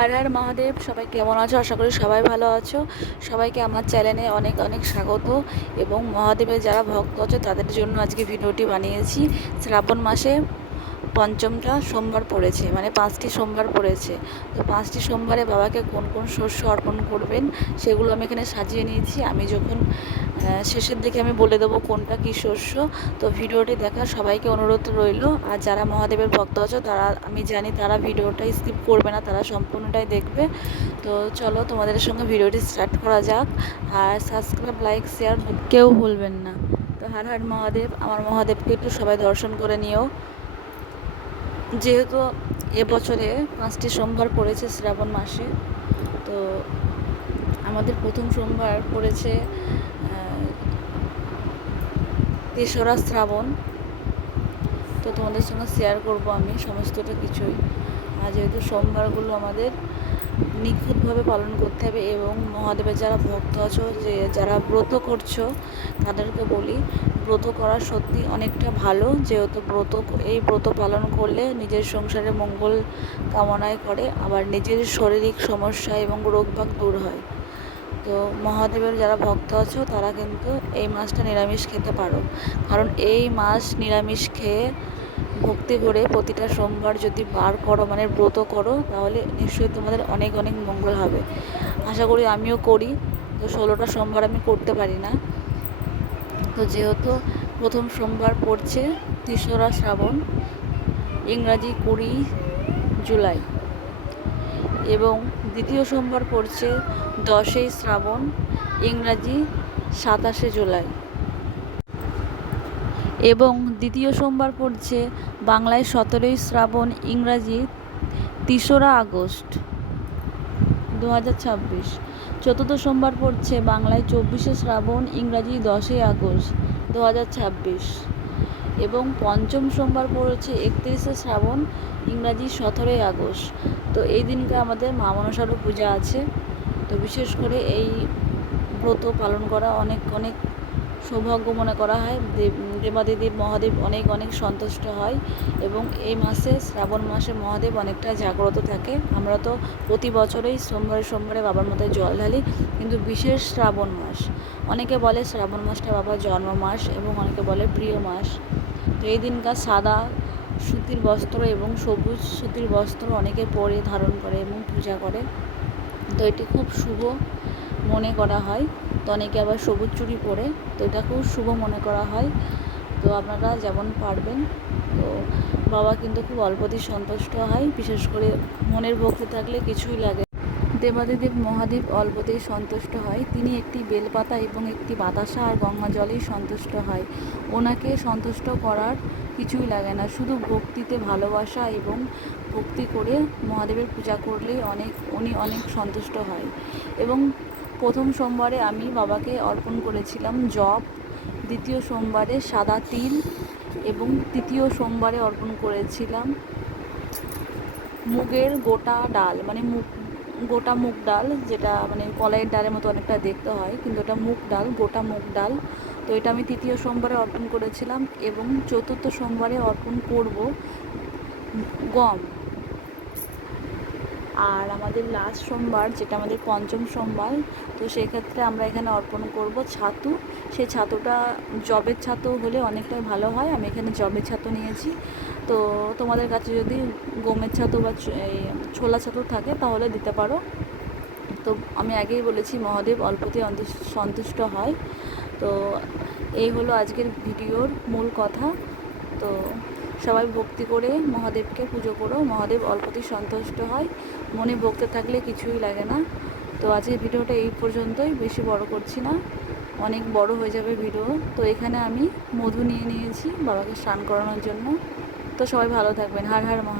হর হর মহাদেব। সবাই কেমন আছো? আশা করি সবাই ভালো আছো। সবাইকে আমার চ্যানেলে অনেক অনেক স্বাগত। এবং মহাদেবের যারা ভক্ত আছে তাদের জন্য আজকে ভিডিওটি বানিয়েছি। শ্রাবণ মাসে পঞ্চমটা সোমবার পড়েছে, মানে 5টি সোমবার পড়েছে। তো 5টি সোমবারে বাবাকে কোন কোন শস্য অর্পণ করবেন সেগুলো আমি এখানে সাজিয়ে নিয়েছি। আমি যখন শেষের দিকে আমি বলে দেবো কোনটা কী শস্য। তো ভিডিওটি দেখার সবাইকে অনুরোধ রইল। আর যারা মহাদেবের ভক্ত আছো তারা, আমি জানি তারা ভিডিওটা স্কিপ করবে না, তারা সম্পূর্ণটাই দেখবে। তো চলো তোমাদের সঙ্গে ভিডিওটি স্টার্ট করা যাক। আর সাবস্ক্রাইব, লাইক, শেয়ার কেউ ভুলবেন না। তো হর হর মহাদেব। আমার মহাদেবকে একটু সবাই দর্শন করে নিও। যেহেতু এবছরে 5টি সোমবার পড়েছে শ্রাবণ মাসে, তো আমাদের প্রথম সোমবার পড়েছে 3রা শ্রাবণ। তো তোমাদের সঙ্গে শেয়ার করব আমি সমস্তটা কিছুই। আর যেহেতু সোমবারগুলো আমাদের নিখুঁতভাবে পালন করতে হবে, এবং মহাদেবের যারা ভক্ত আছো, যে যারা ব্রত করছো তাদেরকে বলি, ব্রত করা সত্যি অনেকটা ভালো। যেহেতু এই ব্রত পালন করলে নিজের সংসারে মঙ্গল কামনায় করে, আবার নিজের শারীরিক সমস্যা এবং রোগবাগ দূর হয়। তো মহাদেবের যারা ভক্ত আছো তারা কিন্তু এই মাসটা নিরামিষ খেতে পারো, কারণ এই মাস নিরামিষ খেয়ে ভক্তি করে প্রতিটা সোমবার যদি বার করো, মানে ব্রত করো, তাহলে নিশ্চয়ই তোমাদের অনেক অনেক মঙ্গল হবে। আশা করি আমিও করি। তো 16টা সোমবার আমি করতে পারি না। তো যেহেতু প্রথম সোমবার পড়ছে 3রা শ্রাবণ, ইংরাজি 20 জুলাই, এবং দ্বিতীয় সোমবার পড়ছে 10ই শ্রাবণ, ইংরাজি 27শে জুলাই, এবং দ্বিতীয় সোমবার পড়ছে বাংলায় 17ই শ্রাবণ, ইংরাজি 3রা আগস্ট 2026। চতুর্থ সোমবার পড়ছে বাংলায় 24শে শ্রাবণ, ইংরাজি 10ই আগস্ট 2026, এবং পঞ্চম সোমবার পড়েছে 31শে শ্রাবণ, ইংরাজি 17ই আগস্ট। তো এই দিনকে আমাদের মা মনসারও পূজা আছে। তো বিশেষ করে এই ব্রত পালন করা অনেক অনেক সৌভাগ্য মনে করা হয়। দেবাদিদেব মহাদেব অনেক অনেক সন্তুষ্ট হয়, এবং এই মাসে শ্রাবণ মাসে মহাদেব অনেকটা জাগ্রত থাকে। আমরা তো প্রতি বছরেই সোমবারে সোমবারে বাবার মাথায় জল ঢালি, কিন্তু বিশেষ শ্রাবণ মাস, অনেকে বলে শ্রাবণ মাসটা বাবার জন্ম মাস, এবং অনেকে বলে প্রিয় মাস। তো এই দিনকার সাদা সুতির বস্ত্র এবং সবুজ সুতির বস্ত্র অনেকে পরে ধারণ করে এবং পূজা করে। তো এটি খুব শুভ মনে করা হয়। তো অনেকে আবার সবুজ চুড়ি পরে, তো এটা খুব শুভ মনে করা হয়। তো আপনারা যেমন পারবেন। তো বাবা কিন্তু খুব অল্পতেই সন্তুষ্ট হয়, বিশেষ করে মনের ভক্তি থাকলে কিছুই লাগে। দেবাদিদেব মহাদেব অল্পতেই সন্তুষ্ট হয়। তিনি একটি বেলপাতা এবং একটি বাতাসা আর গঙ্গা জলেই সন্তুষ্ট হয়। ওনাকে সন্তুষ্ট করার কিছুই লাগে না, শুধু ভক্তিতে ভালোবাসা এবং ভক্তি করে মহাদেবের পূজা করলেই উনি অনেক সন্তুষ্ট হয়। এবং প্রথম সোমবারে আমি বাবাকে অর্পণ করেছিলাম জপ, দ্বিতীয় সোমবারে সাদা তিল, এবং তৃতীয় সোমবারে অর্পণ করেছিলাম মুগের গোটা ডাল, মানে গোটা মুগ ডাল, যেটা মানে কলাইয়ের ডালের মতো অনেকটা দেখতে হয়, কিন্তু ওটা মুগ ডাল, গোটা মুগ ডাল। তো এটা আমি তৃতীয় সোমবারে অর্পণ করেছিলাম, এবং চতুর্থ সোমবারে অর্পণ করব গম। আর আমাদের লাস্ট সোমবার, যেটা আমাদের পঞ্চম সোমবার, তো সেক্ষেত্রে আমরা এখানে অর্পণ করব ছাতু। সেই ছাতুটা জবের ছাতু হলে অনেকটাই ভালো হয়। আমি এখানে জবের ছাতু নিয়েছি। তো তোমাদের কাছে যদি গমের ছাতু বা ছোলা ছাতু থাকে তাহলে দিতে পারো। তো আমি আগেই বলেছি মহাদেব অল্পতেই সন্তুষ্ট হয়। তো এই হলো আজকের ভিডিওর মূল কথা। তো সবাই ভক্তি করে মহাদেবকে পুজো করো, মহাদেব অল্পতেই সন্তুষ্ট হয়। মনে ভক্তি থাকলে কিছুই লাগে না। তো আজকের ভিডিওটা এই পর্যন্তই, বেশি বড় করছি না, অনেক বড় হয়ে যাবে ভিডিও। তো এখানে আমি মধু নিয়ে নিয়েছি বাবাকে স্নান করানোর জন্য। তো সবাই ভালো থাকবেন। হর হর মহাদেব।